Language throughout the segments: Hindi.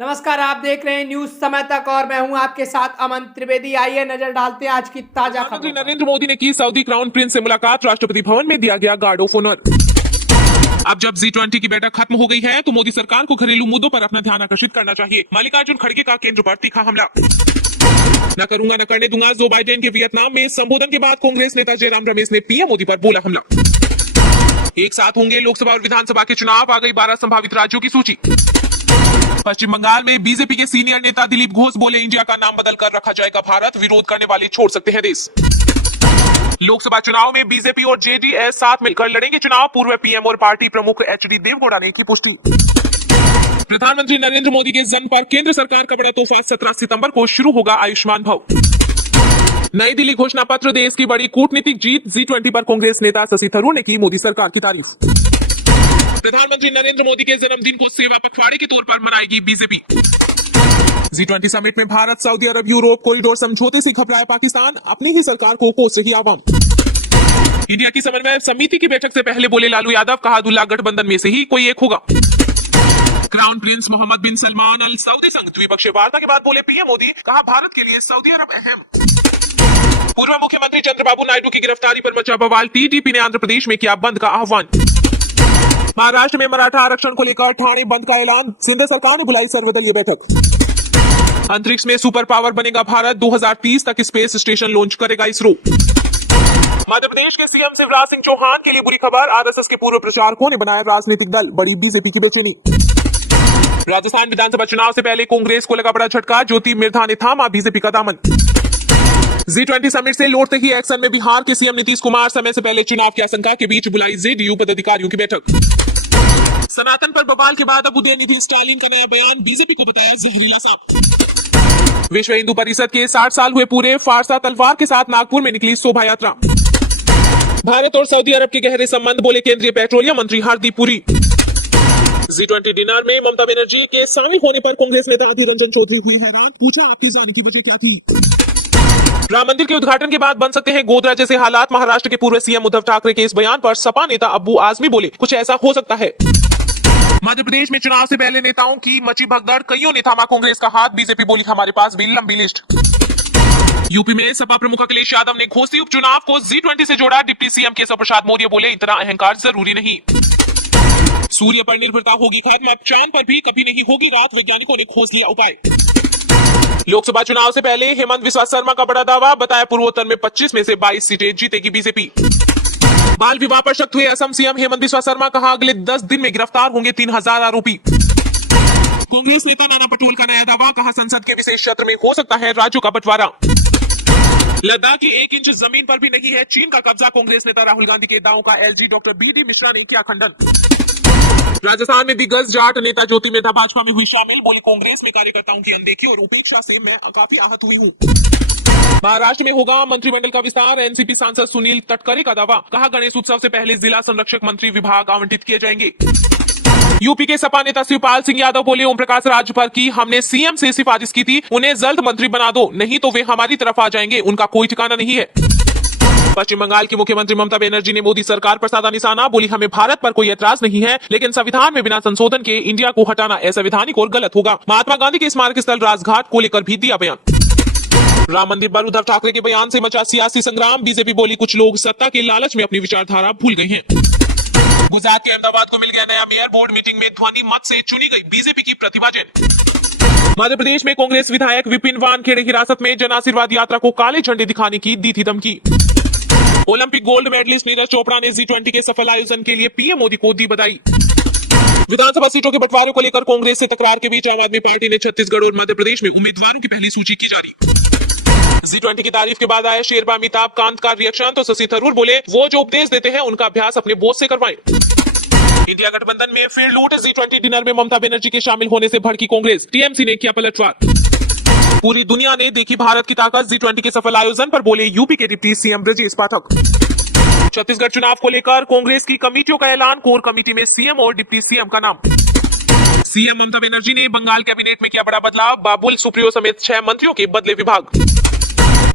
नमस्कार, आप देख रहे हैं न्यूज समय तक और मैं हूं आपके साथ अमन त्रिवेदी। आइए नजर डालते हैं आज की ताजा प्रधानमंत्री खबरों पर। नरेंद्र मोदी ने की सऊदी क्राउन प्रिंस से मुलाकात, राष्ट्रपति भवन में दिया गया गार्ड ऑफ ऑनर। अब जब G20 की बैठक खत्म हो गई है तो मोदी सरकार को घरेलू मुद्दों पर अपना ध्यान आकर्षित करना चाहिए। मल्लिकार्जुन खड़गे का केंद्र पर तीखा हमला। न करूंगा न करने दूंगा, जो बाइडेन के वियतनाम में संबोधन के बाद कांग्रेस नेता जयराम रमेश ने पीएम मोदी पर बोला हमला। एक साथ होंगे लोकसभा और विधानसभा के चुनाव, आ गई 12 संभावित राज्यों की सूची। पश्चिम बंगाल में बीजेपी के सीनियर नेता दिलीप घोष बोले, इंडिया का नाम बदलकर रखा जाएगा भारत, विरोध करने वाले छोड़ सकते हैं देश। लोकसभा चुनाव में बीजेपी और जेडीएस साथ मिलकर लड़ेंगे चुनाव, पूर्व पीएम और पार्टी प्रमुख एचडी देवगौड़ा ने की पुष्टि। प्रधानमंत्री नरेंद्र मोदी के जन्म पर केंद्र सरकार का बड़ा तोहफा, 17 सितंबर को शुरू होगा आयुष्मान भव। नई दिल्ली घोषणा पत्र, देश की बड़ी कूटनीतिक जीत। G20 पर कांग्रेस नेता शशि थरूर ने की मोदी सरकार की तारीफ। प्रधानमंत्री नरेंद्र मोदी के जन्मदिन को सेवा पखवाड़े के तौर पर मनाएगी बीजेपी। G20 समिट में भारत, सऊदी अरब, यूरोप कॉरिडोर समझौते से घबराया पाकिस्तान, अपनी ही सरकार को कोस रही आवाम। इंडिया की समन्वय समिति की बैठक से पहले बोले लालू यादव, कहा दूल्हा गठबंधन में से ही कोई एक होगा। क्राउन प्रिंस मोहम्मद बिन सलमान अल सऊदी संग द्विपक्षीय वार्ता के बाद बोले पीएम मोदी, कहा भारत के लिए सऊदी अरब अहम। पूर्व मुख्यमंत्री चंद्रबाबू नायडू की गिरफ्तारी पर मचा बवाल, टीडीपी ने आंध्र प्रदेश में किया बंद का आह्वान। महाराष्ट्र में मराठा आरक्षण को लेकर ठाणे बंद का ऐलान, सिंध सरकार ने बुलाई सर्वदलीय बैठक। अंतरिक्ष में सुपर पावर बनेगा भारत, 2030 तक स्पेस स्टेशन लॉन्च करेगा इसरो। मध्य प्रदेश के सीएम शिवराज सिंह चौहान के लिए बुरी खबर, आरएसएस के पूर्व प्रचारकों ने बनाया राजनीतिक दल, बड़ी बीजेपी की बेचैनी। राजस्थान विधानसभा चुनाव से पहले कांग्रेस को लगा बड़ा झटका, ज्योति मिर्धा ने थामा बीजेपी का दामन। G20 समिट से लौटते ही एक्शन में बिहार के सीएम नीतीश कुमार, समय से पहले चुनाव की आशंका के बीच बुलाई जेडीयू पदाधिकारियों की बैठक। सनातन पर बवाल के बाद अब उदयनिधि स्टालिन का नया बयान, बीजेपी को बताया जहरीला सांप। विश्व हिंदू परिषद के 60 साल हुए पूरे, फारसा तलवार के साथ नागपुर में निकली शोभा यात्रा। भारत और सऊदी अरब के गहरे संबंध, बोले केंद्रीय पेट्रोलियम मंत्री हरदीप पुरी। G20 डिनर में ममता बनर्जी के शामिल होने पर कांग्रेस नेता अधीर रंजन चौधरी हुए हैरान, पूछा आपके जाने की वजह क्या थी। राम मंदिर के उद्घाटन के बाद बन सकते हैं गोधरा जैसे हालात, महाराष्ट्र के पूर्व सीएम उद्धव ठाकरे के इस बयान पर सपा नेता अब्बू आजमी बोले, कुछ ऐसा हो सकता है। मध्य प्रदेश में चुनाव से पहले नेताओं की मची भगदड़, कईयों ने थामा कांग्रेस का हाथ, बीजेपी बोली हमारे पास भी लंबी लिस्ट। यूपी में सपा प्रमुख अखिलेश यादव ने घोसी उपचुनाव को G20 से जोड़ा, डिप्टी सीएम केशव प्रसाद मौर्य बोले, इतना अहंकार जरूरी नहीं। सूर्य पर निर्भरता होगी खत्म, अब चांद पर भी कभी नहीं होगी रात, वैज्ञानिकों ने खोज लिया उपाय। लोकसभा चुनाव से पहले हेमंत बिस्वा शर्मा का बड़ा दावा, बताया पूर्वोत्तर में 25 में से 22 सीटें जीतेगी बीजेपी। बाल विवाह पर शक हुए असम सीएम हेमंत बिस्वा शर्मा, कहा अगले 10 दिन में गिरफ्तार होंगे 3000 आरोपी। कांग्रेस नेता नाना पटोले का नया दावा, कहा संसद के विशेष सत्र में हो सकता है राज्यों का बंटवारा। लद्दाख की 1 इंच जमीन पर भी नहीं है चीन का कब्जा, कांग्रेस नेता राहुल गांधी के दावों का एलजी डॉक्टर बीडी मिश्रा ने किया खंडन। राजस्थान में दिग्गज जाट नेता ज्योति मिर्धा भाजपा में हुई शामिल, बोली कांग्रेस में कार्यकर्ताओं की अनदेखी और उपेक्षा से मैं काफी आहत हुई हूँ। महाराष्ट्र में होगा मंत्रिमंडल का विस्तार, एनसीपी सांसद सुनील तटकरे का दावा, कहा गणेश उत्सव से पहले जिला संरक्षक मंत्री विभाग आवंटित किए जाएंगे। यूपी के सपा नेता शिवपाल सिंह यादव बोले, ओम प्रकाश राजभर की हमने सीएम से सिफारिश की थी, उन्हें जल्द मंत्री बना दो, नहीं तो वे हमारी तरफ आ जाएंगे, उनका कोई ठिकाना नहीं है। पश्चिम बंगाल की मुख्यमंत्री ममता बनर्जी ने मोदी सरकार पर साधा निशाना, बोली हमें भारत पर कोई ऐतराज नहीं है, लेकिन संविधान में बिना संशोधन के इंडिया को हटाना असंवैधानिक और गलत होगा। महात्मा गांधी के स्मारक स्थल राजघाट को लेकर भी दिया बयान। राम मंदिर पर उद्धव ठाकरे के बयान से मचा सियासी संग्राम, बीजेपी बोली कुछ लोग सत्ता के लालच में अपनी विचारधारा भूल गए हैं। गुजरात के अहमदाबाद को मिल गया नया मेयर, बोर्ड मीटिंग में ध्वनि मत से चुनी गई बीजेपी की प्रतिभा जैन। मध्य प्रदेश में कांग्रेस विधायक विपिन वानखेड़े हिरासत में, जन आशीर्वाद यात्रा को काले झंडे दिखाने की दी थी धमकी। Olympic gold medallist Neeraj Chopra ने G20 के सफल आयोजन के लिए पीएम मोदी को दी बधाई। विधानसभा सीटों के बंटवारे को लेकर कांग्रेस से तकरार के बीच आम आदमी पार्टी ने छत्तीसगढ़ और मध्य प्रदेश में उम्मीदवारों की पहली सूची की जारी। G20 की तारीफ के बाद आया शेरबा अमिताभ कांत का रिएक्शन, तो शशि थरूर बोले, वो जो उपदेश देते हैं उनका अभ्यास अपने बोझ से करवाएं। इंडिया गठबंधन में फिर लूट, G20 डिनर में ममता बनर्जी के शामिल होने से भड़की कांग्रेस, टीएमसी ने किया पलटवार। पूरी दुनिया ने देखी भारत की ताकत, G20 के सफल आयोजन पर बोले यूपी के डिप्टी सीएम ब्रजेश पाठक। छत्तीसगढ़ चुनाव को लेकर कांग्रेस की कमेटियों का ऐलान, कोर कमेटी में सीएम और डिप्टी सीएम का नाम। सीएम ममता बनर्जी ने बंगाल कैबिनेट में किया बड़ा बदलाव, बाबुल सुप्रियो समेत 6 मंत्रियों के बदले विभाग।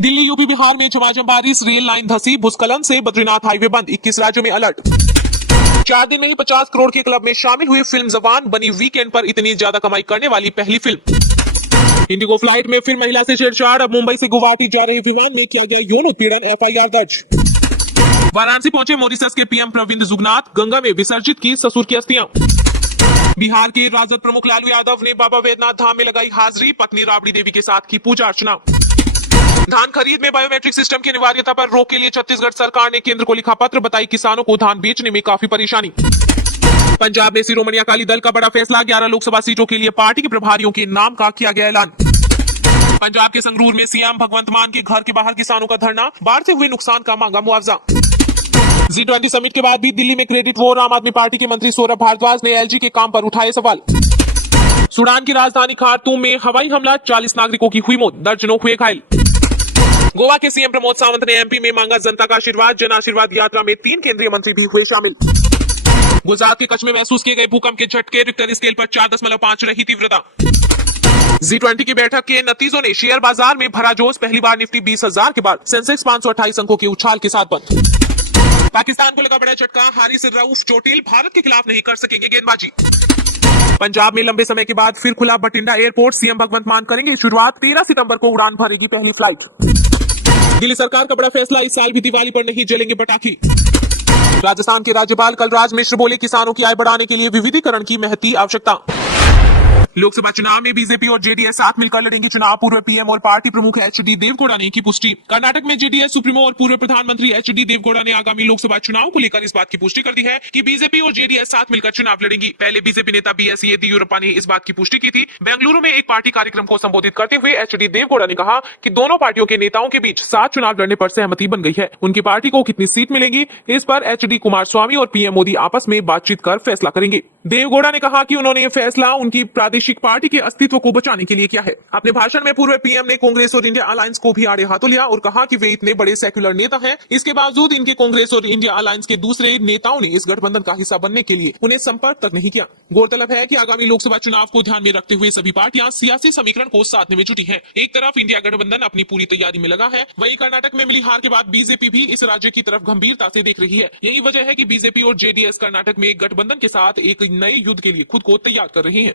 दिल्ली यूपी बिहार में झमाझम बारिश, रेल लाइन धंसी, भूस्खलन से बद्रीनाथ हाईवे बंद, 21 राज्यों में अलर्ट। 4 दिन नहीं 50 करोड़ के क्लब में शामिल हुई फिल्म जवान बनी वीकेंड पर इतनी ज्यादा कमाई करने वाली पहली फिल्म। इंडिगो फ्लाइट में फिर महिला से छेड़छाड़, अब मुंबई से गुवाहाटी जा रहे विमान में किया गया यौन उत्पीड़न, FIR दर्ज। वाराणसी पहुंचे मॉरिशस के PM प्रविंद जुगनाथ, गंगा में विसर्जित की ससुर की अस्थियां। बिहार के राजद प्रमुख लालू यादव ने बाबा वैद्यनाथ धाम में लगाई हाजिरी, पत्नी राबड़ी देवी के साथ की पूजा अर्चना। धान खरीद में बायोमेट्रिक सिस्टम की अनिवार्यता पर रोक के लिए छत्तीसगढ़ सरकार ने केंद्र को लिखा पत्र, बताई किसानों को धान बेचने में काफी परेशानी। पंजाब में शिरोमणि अकाली दल का बड़ा फैसला, 11 लोकसभा सीटों के लिए पार्टी के प्रभारियों के नाम का किया गया ऐलान। पंजाब के संगरूर में CM भगवंत मान के घर के बाहर किसानों का धरना, बाढ़ से हुए नुकसान का मांगा मुआवजा। G20 समिट के बाद भी दिल्ली में क्रेडिट वॉर, आम आदमी पार्टी के मंत्री सौरभ भारद्वाज ने LG के काम पर उठाए सवाल। सूडान की राजधानी खार्तूम में हवाई हमला, 40 नागरिकों की हुई मौत, दर्जनों हुए घायल। गोवा के CM प्रमोद सावंत ने MP में मांगा जनता का आशीर्वाद, जन आशीर्वाद यात्रा में 3 केंद्रीय मंत्री भी हुए शामिल। गुजरात के कच्छ में महसूस किए गए भूकंप के झटके, रिक्टर स्केल पर 4.5 रही तीव्रता। G20 की बैठक के नतीजों ने शेयर बाजार में भरा जोश, पहली बार निफ्टी 20,000 के बाद, सेंसेक्स 528 अंकों के उछाल के साथ बंद। पाकिस्तान को लगा बड़ा झटका, हारिस रऊफ चोटिल, भारत के खिलाफ नहीं कर सकेंगे गेंदबाजी। पंजाब में लंबे समय के बाद फिर खुला बठिंडा एयरपोर्ट, CM भगवंत मान करेंगे शुरुआत, 13 सितंबर को उड़ान भरेगी पहली फ्लाइट। दिल्ली सरकार का बड़ा फैसला, इस साल भी दिवाली पर नहीं जलेंगे पटाखे। राजस्थान के राज्यपाल कलराज मिश्र बोले, किसानों की आय बढ़ाने के लिए विविधीकरण की महती आवश्यकता। लोकसभा चुनाव में बीजेपी और जेडीएस साथ मिलकर लड़ेंगे चुनाव, पूर्व PM और पार्टी प्रमुख HD देवगौड़ा ने की पुष्टि। कर्नाटक में जेडीएस सुप्रीमो और पूर्व प्रधानमंत्री HD देवगौड़ा ने आगामी लोकसभा चुनाव को लेकर इस बात की पुष्टि कर दी है कि बीजेपी और जेडीएस साथ मिलकर चुनाव लड़ेंगी। पहले बीजेपी नेता BS येदियुरप्पा ने इस बात की पुष्टि की थी। बेंगलुरु में एक पार्टी कार्यक्रम को संबोधित करते हुए HD देवगौड़ा ने कहा कि दोनों पार्टियों के नेताओं के बीच साथ चुनाव लड़ने पर सहमति बन गई है। उनकी पार्टी को कितनी सीट मिलेंगी, इस पर HD कुमारस्वामी और PM मोदी आपस में बातचीत कर फैसला करेंगे। देवगौड़ा ने कहा कि उन्होंने ये फैसला उनकी प्रादेशिक पार्टी के अस्तित्व को बचाने के लिए किया है। अपने भाषण में पूर्व PM ने कांग्रेस और इंडिया अलायंस को भी आड़े हाथों लिया और कहा कि वे इतने बड़े सेक्युलर नेता हैं, इसके बावजूद इनके कांग्रेस और इंडिया अलायंस के दूसरे नेताओं ने इस गठबंधन का हिस्सा बनने के लिए उन्हें संपर्क तक नहीं किया। गौरतलब है कि आगामी लोकसभा चुनाव को ध्यान में रखते हुए सभी पार्टियां सियासी समीकरण को साधने में जुटी हैं। एक तरफ इंडिया गठबंधन अपनी पूरी तैयारी में लगा है, वहीं कर्नाटक में मिली हार के बाद बीजेपी भी इस राज्य की तरफ गंभीरता से देख रही है। यही वजह है कि बीजेपी और जेडीएस कर्नाटक में गठबंधन के साथ एक नए युद्ध के लिए खुद को तैयार कर रही हैं।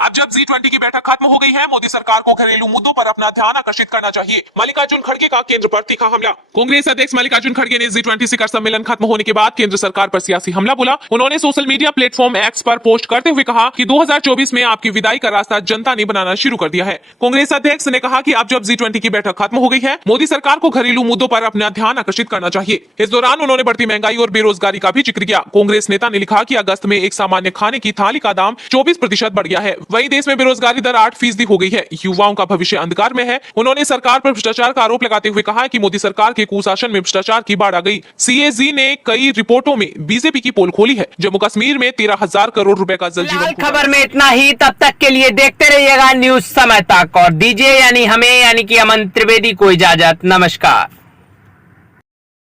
अब जब G20 की बैठक खत्म हो गई है, मोदी सरकार को घरेलू मुद्दों पर अपना ध्यान आकर्षित करना चाहिए। मल्लिकार्जुन खड़गे का केंद्र पर तीखा हमला। कांग्रेस अध्यक्ष मल्लिकार्जुन खड़गे ने G20 शिखर सम्मेलन खत्म होने के बाद केंद्र सरकार पर सियासी हमला बोला। उन्होंने सोशल मीडिया प्लेटफॉर्म X पर पोस्ट करते हुए कहा कि 2024 में आपकी विदाई का रास्ता जनता ने बनाना शुरू कर दिया है। कांग्रेस अध्यक्ष ने कहा कि अब जब G20 की बैठक खत्म हो गई है, मोदी सरकार को घरेलू मुद्दों पर अपना ध्यान आकर्षित करना चाहिए। इस दौरान उन्होंने बढ़ती महंगाई और बेरोजगारी का भी जिक्र किया। कांग्रेस नेता ने लिखा कि अगस्त में एक सामान्य खाने की थाली का दाम 24% बढ़ गया है। वहीं देश में बेरोजगारी दर 8% हो गई है। युवाओं का भविष्य अंधकार में है। उन्होंने सरकार पर भ्रष्टाचार का आरोप लगाते हुए कहा कि मोदी सरकार के कुशासन में भ्रष्टाचार की बाढ़ आ गई। CAG ने कई रिपोर्टों में बीजेपी की पोल खोली है। जम्मू कश्मीर में 13,000 करोड़ रुपए का जल जीवन खबर में इतना ही। तब तक के लिए देखते रहिएगा न्यूज समय तक और दीजिए यानी हमें यानी कि अमन त्रिवेदी को इजाजत। नमस्कार।